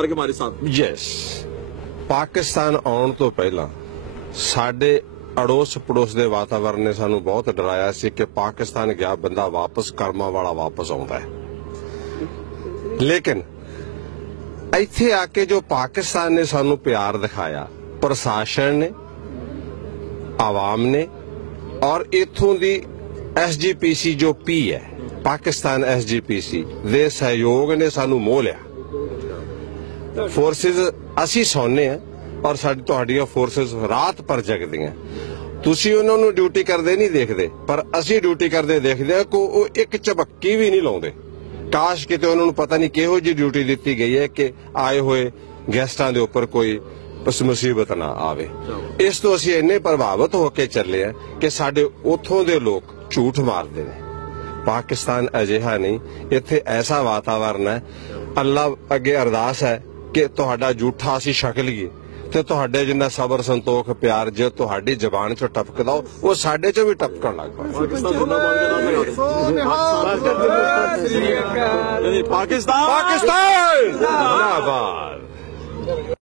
ਮਾਰਗ ਹਮਾਰੇ ਸਾਥ। ਯੈਸ ਪਾਕਿਸਤਾਨ ਆਉਣ ਤੋਂ ਪਹਿਲਾਂ ਸਾਡੇ ਅੜੋਸ ਪੜੋਸ ਦੇ ਵਾਤਾਵਰਨ ਨੇ ਸਾਨੂੰ ਬਹੁਤ ਡਰਾਇਆ ਸੀ ਕਿ ਪਾਕਿਸਤਾਨ ਗਿਆ, ਬੰਦਾ ਵਾਪਸ ਕਰਮਾ ਵਾਲਾ ਵਾਪਸ ਆਉਂਦਾ ਹੈ। ਲੇਕਿਨ ਇੱਥੇ ਆ ਕੇ ਜੋ ਪਾਕਿਸਤਾਨ ਨੇ ਸਾਨੂੰ ਪਿਆਰ ਦਿਖਾਇਆ, ਪ੍ਰਸ਼ਾਸਨ ਨੇ, ਆਵਾਮ ਨੇ ਔਰ ਇਥੋਂ ਦੀ ਐਸਜੀਪੀਸੀ ਜੋ ਪੀ ਹੈ, ਪਾਕਿਸਤਾਨ ਐਸਜੀਪੀਸੀ ਦੇ ਸਹਿਯੋਗ ਨੇ ਸਾਨੂੰ ਮੋਹ ਲਿਆ। ਫੋਰਸਿਸ ਅਸੀਂ ਸੌਂਦੇ ਆ ਔਰ ਸਾਡੀ ਤੁਹਾਡੀਆਂ ਫੋਰਸਿਸ ਰਾਤ ਪਰ ਜਗਦੀਆਂ। ਤੁਸੀਂ ਉਹਨਾਂ ਨੂੰ ਡਿਊਟੀ ਕਰਦੇ ਨਹੀਂ ਦੇਖਦੇ, ਪਰ ਅਸੀਂ ਡਿਊਟੀ ਕਰਦੇ ਦੇਖਦੇ ਆ ਕਿ ਉਹ ਇੱਕ ਝਬੱਕੀ ਵੀ ਨਹੀਂ ਲਾਉਂਦੇ। ਕਾਸ਼ ਕਿਤੇ ਉਹਨਾਂ ਨੂੰ ਪਤਾ ਨਹੀਂ ਕਿਹੋ ਜੀ ਡਿਊਟੀ ਦਿੱਤੀ ਗਈ ਹੈ ਕਿ ਆਏ ਹੋਏ ਗੈਸਟਾਂ ਦੇ ਉੱਪਰ ਕੋਈ ਬਸ ਮੁਸੀਬਤ ਨਾ ਆਵੇ। ਇਸ ਤੋਂ ਅਸੀਂ ਇੰਨੇ ਪ੍ਰਭਾਵਿਤ ਹੋ ਕੇ ਚੱਲੇ ਆ ਕਿ ਸਾਡੇ ਉਥੋਂ ਦੇ ਲੋਕ ਝੂਠ ਮਾਰਦੇ ਨੇ। ਪਾਕਿਸਤਾਨ ਅਜਿਹਾ ਨਹੀਂ, ਇੱਥੇ ਐਸਾ ਵਾਤਾਵਰਨ ਹੈ, ਅੱਲਾ ਅੱਗੇ ਅਰਦਾਸ ਹੈ ਕਿ ਤੁਹਾਡਾ ਝੂਠਾ ਅਸੀਂ ਛਕ ਲਈਏ ਤੇ ਤੁਹਾਡੇ ਜਿੰਨਾ ਸਬਰ ਸੰਤੋਖ ਪਿਆਰ ਜੇ ਤੁਹਾਡੀ ਜ਼ਬਾਨ ਚੋਂ ਟਪਕਦਾ ਉਹ ਸਾਡੇ ਚੋਂ ਵੀ ਟਪਕਣ ਲੱਗ ਪਿਆ। ਪਾਕਿਸਤਾਨ! ਪਾਕਿਸਤਾਨ!